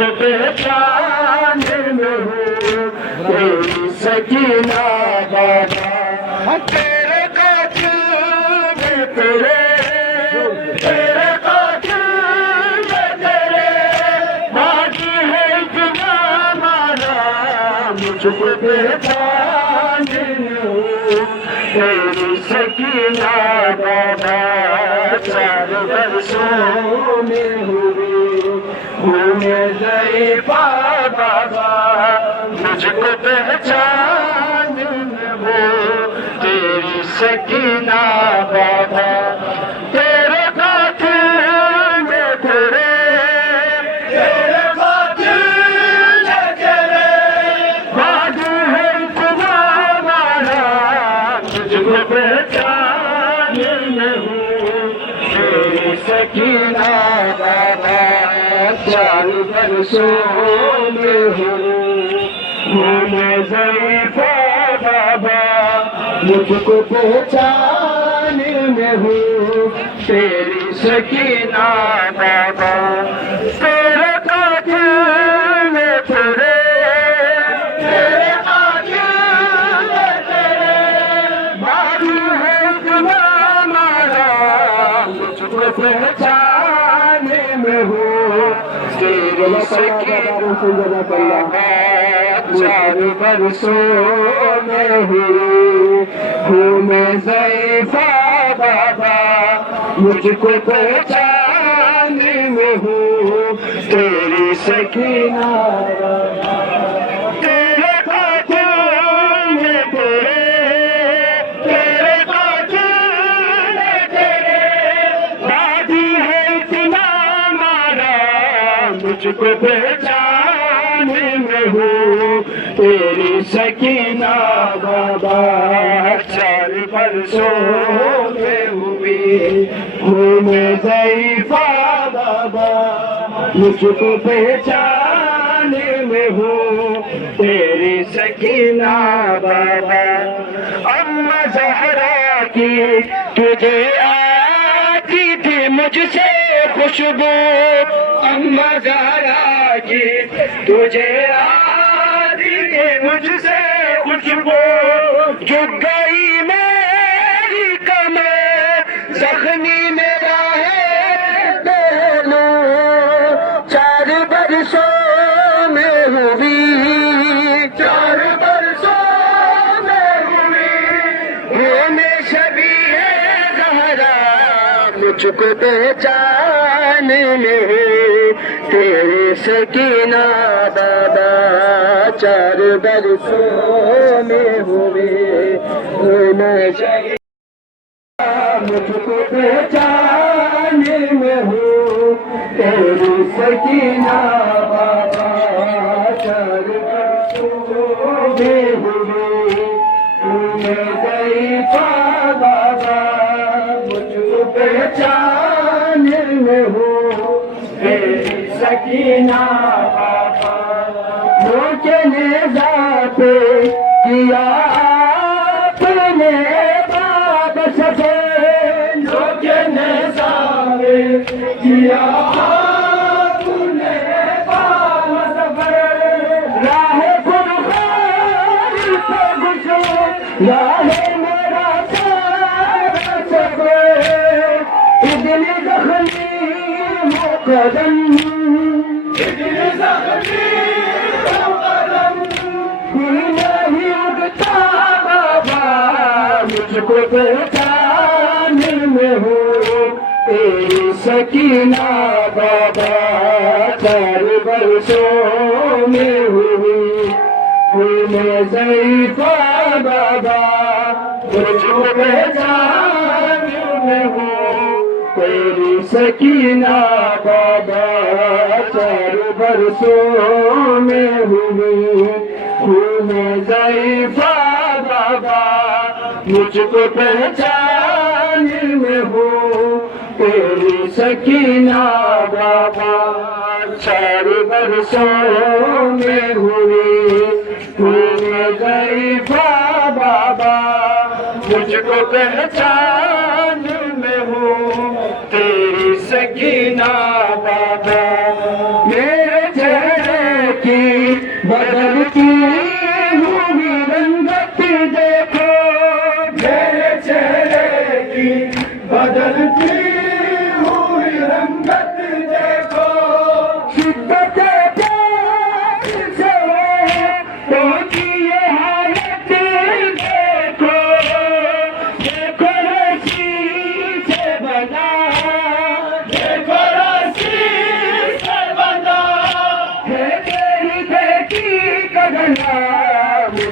मुझको पहचान में हूँ तेरी सकीना बाबा। तेरे कातिल में तेरे कातिल में तेरे बाकी है इतना मारा। मुझको पहचान में हूँ तेरी सकीना बाबा। 4 बरसों में हुई घूमे ज़रीफ़ा बाबा। मुझको पहचान वो तेरी सकीना बाबा। तेरे कातिल में तेरे कातिल में तेरे बाजू है इतना मारा। मुझको पहचान तेरी सकीना बाबा। 4 बरसों में घूमे ज़रीफ़ा बाबा। मुझको पहचान में हूँ तेरी सकीना बाबा। तेरे कातिल में तेरे कातिल में तेरे बाजू है इतना मारा। मुझको पहचान में हूँ तेरी सकीना बाबा। 4 बरसों में घूमे ज़रीफ़ा बाबा। मुझको पहचान में हूँ तेरी सकीना बाबा। तेरे कातिल में तेरे कातिल में तेरे बाजी है इतना मारा। मुझको पहचान में हूँ तेरी सकीना बाबा। 4 बरसों में हुई घूमे ज़रीफ़ा बाबा। मुझको पहचान में हूँ तेरी सकीना बाबा। अम्मा ज़हरा की तुझे आती थी मुझसे खुशबू। अम्मा ज़हरा की तुझे मुझसे खुशबू। झुक गई मेरी कमर ज़ख्मी मेरा है पहलू। 4 बरसों में हुई 4 बरसों में हुई मैं शबीए ज़हरा। मुझको पहचान में हूँ तेरी सकीना बाबा। 4 बरसों में हुए मैं मुझको पहचान में हूँ तेरी सकीना बाबा। 4 बरसों में हुए मैं ज़रीफ़ा बाबा। मुझको पहचान में हूँ तेरी सकीना बाबा। मुझे नेज़ा पे किया आपने बाब सफे। मुझे नेज़ा पे किया आपने बाब सफे। राह फुरक़ान पे गुज़रे राह मेरा सारा सफ़र। इतनी ज़ख्मी मुक़द्दम इतनी ज़ख्मी नहीं उगता बाबा। मुझको पहचान में हूँ तेरी सकीना बाबा। 4 बरसों में हुई मैं ज़रीफ़ा बाबा। मुझको पहचान में हूँ तेरी सकीना बाबा। 4 बरसों में हुई मैं ज़रीफ़ा बाबा। मुझको पहचान में हूँ तेरी सकीना बाबा। 4 बरसों में हुई मैं ज़रीफ़ा बाबा। मुझको पहचान में हूँ तेरी सकीना बाबा। मेरे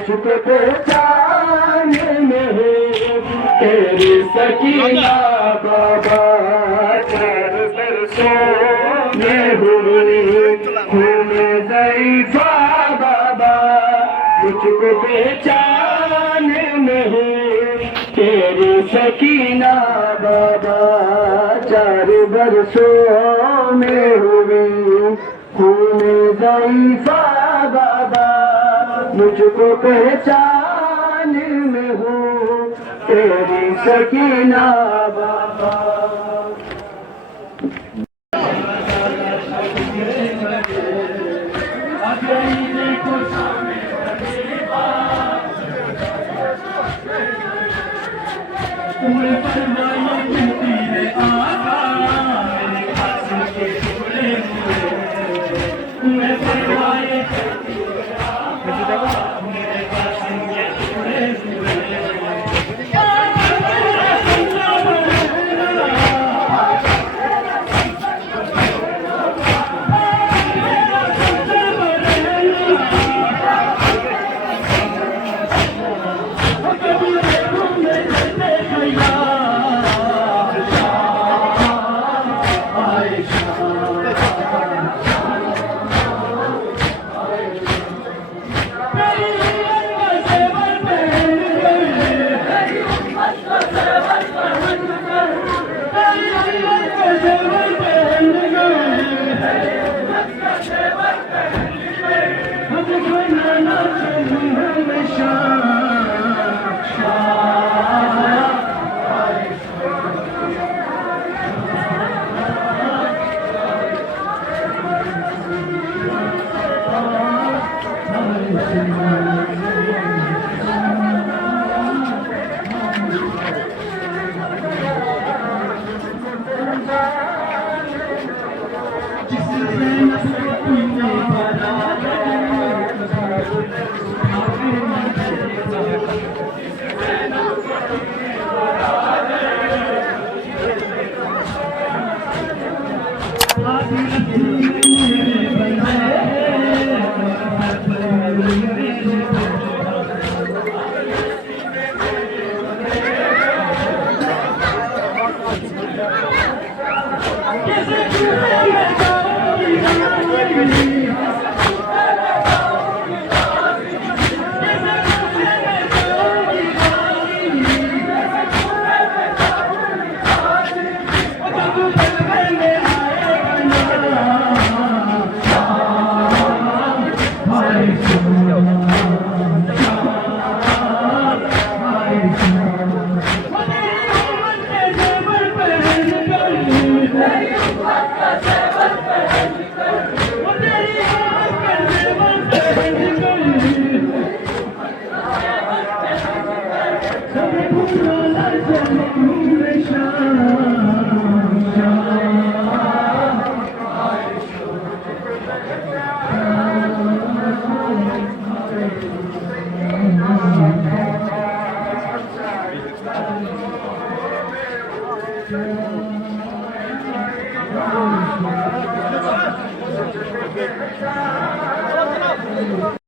मुझको पहचाने में हो तेरी सकीना बाबा चार बरसों में हुई खून ज़ईफ़ा बाबा मुझको पहचाने में हो तेरी सकीना बाबा चार बरसों में हुई खून ज़ईफ़ा बाबा मुझको पहचान में हो तेरी सकीना बाबा